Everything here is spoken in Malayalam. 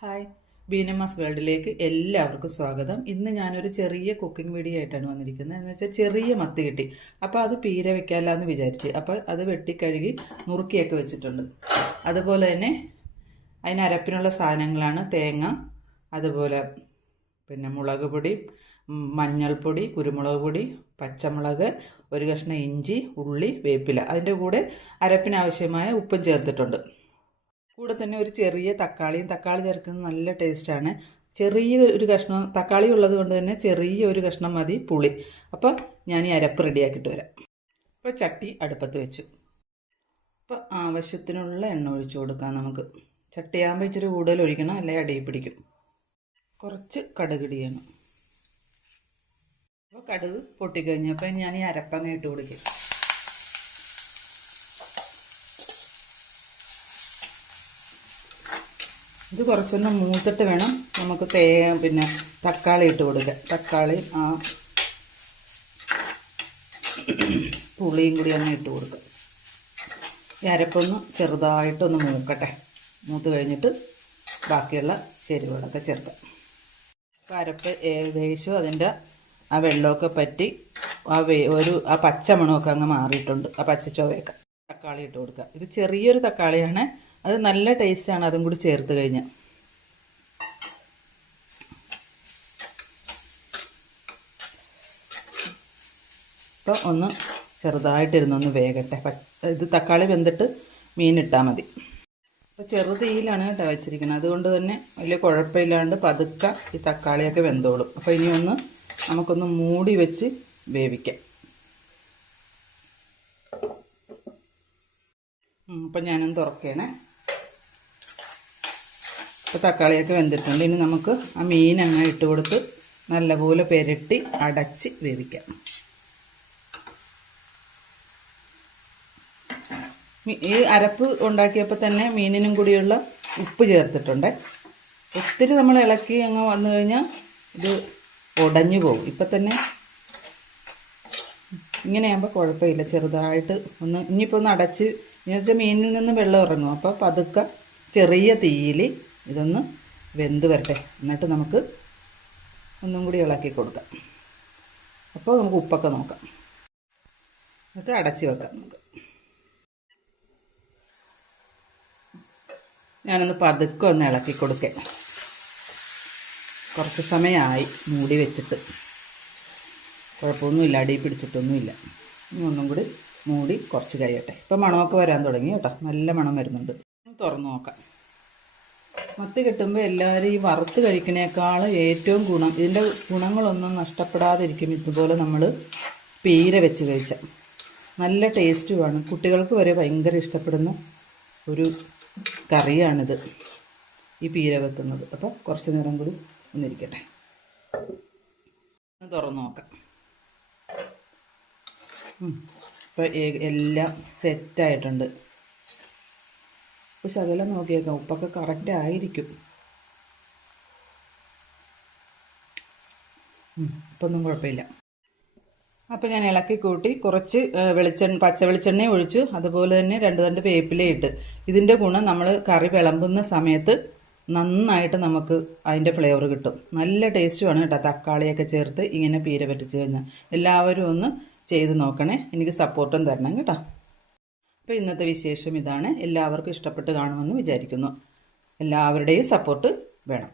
ഹായ്, ബീനമാസ് വേൾഡിലേക്ക് എല്ലാവർക്കും സ്വാഗതം. ഇന്ന് ഞാനൊരു ചെറിയ കുക്കിംഗ് വീഡിയോ ആയിട്ടാണ് വന്നിരിക്കുന്നത്. എന്ന് വെച്ചാൽ ചെറിയ മത്തി കിട്ടി, അപ്പോൾ അത് പീര വെക്കാമെന്ന് വിചാരിച്ച്. അപ്പോൾ അത് വെട്ടിക്കഴുകി നുറുക്കിയൊക്കെ വെച്ചിട്ടുണ്ട്. അതുപോലെ തന്നെ അതിന് അരപ്പിനുള്ള സാധനങ്ങളാണ് തേങ്ങ, അതുപോലെ പിന്നെ മുളക് പൊടി, മഞ്ഞൾപ്പൊടി, കുരുമുളക് പൊടി, പച്ചമുളക്, ഒരു കഷ്ണം ഇഞ്ചി, ഉള്ളി, വേപ്പില. അതിൻ്റെ കൂടെ അരപ്പിനാവശ്യമായ ഉപ്പും ചേർത്തിട്ടുണ്ട്. കൂടെ തന്നെ ഒരു ചെറിയ തക്കാളി ചേർക്കുന്നത് നല്ല ടേസ്റ്റാണ്. ചെറിയ ഒരു കഷ്ണം തക്കാളി ഉള്ളത് കൊണ്ട് തന്നെ ചെറിയ ഒരു കഷ്ണം മതി പുളി. അപ്പോൾ ഞാൻ ഈ അരപ്പ് റെഡിയാക്കിയിട്ട് വരാം. അപ്പോൾ ചട്ടി അടുപ്പത്ത് വെച്ചു. അപ്പോൾ ആവശ്യത്തിനുള്ള എണ്ണ ഒഴിച്ചു കൊടുക്കാം. നമുക്ക് ചട്ടിയാകുമ്പോൾ ഇച്ചിരി കൂടുതൽ ഒഴിക്കണം, അല്ലെങ്കിൽ അടിയിൽ പിടിക്കും. കുറച്ച് കടുക് ഇടിയണം. അപ്പോൾ കടുക് പൊട്ടിക്കഴിഞ്ഞപ്പോൾ ഞാൻ ഈ അരപ്പങ്ങ ഇട്ട് കൊടുക്കും. ഇത് കുറച്ചൊന്ന് മൂത്തിട്ട് വേണം നമുക്ക് പിന്നെ തക്കാളി ഇട്ട് കൊടുക്കാം. തക്കാളി പുളിയും കൂടി ഒന്ന് ഇട്ട് കൊടുക്കുക. ഈ അരപ്പൊന്ന് ചെറുതായിട്ടൊന്ന് മൂക്കട്ടെ. മൂത്ത് കഴിഞ്ഞിട്ട് ബാക്കിയുള്ള ചേരുവകളൊക്കെ ചേർക്കാം. അപ്പോൾ അരപ്പ് ഏകദേശം അതിൻ്റെ ആ വെള്ളമൊക്കെ പറ്റി ആ പച്ചമണമൊക്കെ അങ്ങ് മാറിയിട്ടുണ്ട്. ആ പച്ചച്ചോവയൊക്കെ തക്കാളി ഇട്ട് കൊടുക്കുക. ഇത് ചെറിയൊരു തക്കാളിയാണ്, അത് നല്ല ടേസ്റ്റാണ് അതും കൂടി ചേർത്ത് കഴിഞ്ഞാൽ. അപ്പോൾ ഒന്ന് ചെറുതായിട്ടിരുന്നൊന്ന് വേകട്ടെ. ഇത് തക്കാളി വെന്തിട്ട് മീനിട്ടാൽ മതി. അപ്പോൾ ചെറുതീയിലാണ് കേട്ടോ വെച്ചിരിക്കുന്നത്, അതുകൊണ്ട് തന്നെ വലിയ കുഴപ്പമില്ലാണ്ട് പതുക്കെ ഈ തക്കാളിയൊക്കെ വെന്തോളും. അപ്പോൾ ഇനി നമുക്കൊന്ന് മൂടി വെച്ച് വേവിക്കാം. അപ്പം ഞാനൊന്ന് തുറക്കണേ. അപ്പോൾ തക്കാളിയൊക്കെ വെന്തിട്ടുണ്ട്. ഇനി നമുക്ക് ആ മീൻ അങ്ങ് ഇട്ട് കൊടുത്ത് നല്ലപോലെ പെരട്ടി അടച്ച് വേവിക്കാം. ഈ അരപ്പ് ഉണ്ടാക്കിയപ്പോൾ തന്നെ മീനിനും കൂടിയുള്ള ഉപ്പ് ചേർത്തിട്ടുണ്ട്. ഒത്തിരി നമ്മൾ ഇളക്കി അങ്ങ് വന്നു കഴിഞ്ഞാൽ ഇത് ഉടഞ്ഞു പോകും. ഇപ്പം തന്നെ ഇങ്ങനെയാകുമ്പോൾ കുഴപ്പമില്ല. ചെറുതായിട്ട് ഇനിയിപ്പോൾ ഒന്ന് അടച്ച്, എന്ന് വെച്ചാൽ മീനിൽ നിന്ന് വെള്ളം ഇറങ്ങും. അപ്പോൾ പതുക്കെ ചെറിയ തീയിൽ ഇതൊന്ന് വെന്ത് വരട്ടെ. എന്നിട്ട് നമുക്ക് ഒന്നും കൂടി ഇളക്കി കൊടുക്കാം. അപ്പോൾ നമുക്ക് ഉപ്പൊക്കെ നോക്കാം. എന്നിട്ട് അടച്ച് വെക്കാം. നമുക്ക് ഞാനൊന്ന് പതുക്കെ ഒന്ന് ഇളക്കി കൊടുക്കേ. കുറച്ച് സമയമായി മൂടി വെച്ചിട്ട്, കുഴപ്പമൊന്നുമില്ല, അടി പിടിച്ചിട്ടൊന്നുമില്ല. ഇനി ഒന്നും കൂടി മൂടി കുറച്ച് കഴിയട്ടെ. ഇപ്പം മണമൊക്കെ വരാൻ തുടങ്ങി കേട്ടോ, നല്ല മണം വരുന്നുണ്ട്. തുറന്ന് നോക്കാം. മത്തി കിട്ടുമ്പോൾ എല്ലാവരും ഈ വറുത്ത് കഴിക്കുന്നേക്കാൾ ഏറ്റവും ഇതിൻ്റെ ഗുണങ്ങളൊന്നും നഷ്ടപ്പെടാതിരിക്കും ഇതുപോലെ നമ്മൾ പീര വെച്ച് കഴിച്ചാൽ. നല്ല ടേസ്റ്റുമാണ്. കുട്ടികൾക്ക് വരെ ഭയങ്കര ഇഷ്ടപ്പെടുന്ന ഒരു കറിയാണിത്, ഈ പീര വെക്കുന്നത്. അപ്പോൾ കുറച്ച് നേരം കൂടി ഒന്നിരിക്കട്ടെ. തുറന്ന് നോക്കാം. ഇപ്പോൾ എല്ലാം സെറ്റായിട്ടുണ്ട്. ഇപ്പോൾ ശകലം നോക്കിയേക്കാം, ഉപ്പൊക്കെ കറക്റ്റ് ആയിരിക്കും. ഇപ്പം ഒന്നും കുഴപ്പമില്ല. അപ്പോൾ ഞാൻ ഇളക്കി കൂട്ടി കുറച്ച് പച്ച വെളിച്ചെണ്ണ ഒഴിച്ചു. അതുപോലെ തന്നെ 2 തണ്ട് വേപ്പില ഇട്ട്. ഇതിൻ്റെ ഗുണം നമ്മൾ കറി വിളമ്പുന്ന സമയത്ത് നന്നായിട്ട് നമുക്ക് അതിൻ്റെ ഫ്ലേവർ കിട്ടും. നല്ല ടേസ്റ്റുമാണ് കേട്ടോ. തക്കാളിയൊക്കെ ചേർത്ത് ഇങ്ങനെ പീര പറ്റിച്ച് കഴിഞ്ഞാൽ എല്ലാവരും ഒന്ന് ചെയ്ത് നോക്കണേ. എനിക്ക് സപ്പോർട്ടും തരണം കേട്ടോ. അപ്പോൾ ഇന്നത്തെ വിശേഷം ഇതാണ്. എല്ലാവർക്കും ഇഷ്ടപ്പെട്ട് കാണുമെന്ന് വിചാരിക്കുന്നു. എല്ലാവരുടെയും സപ്പോർട്ട് വേണം.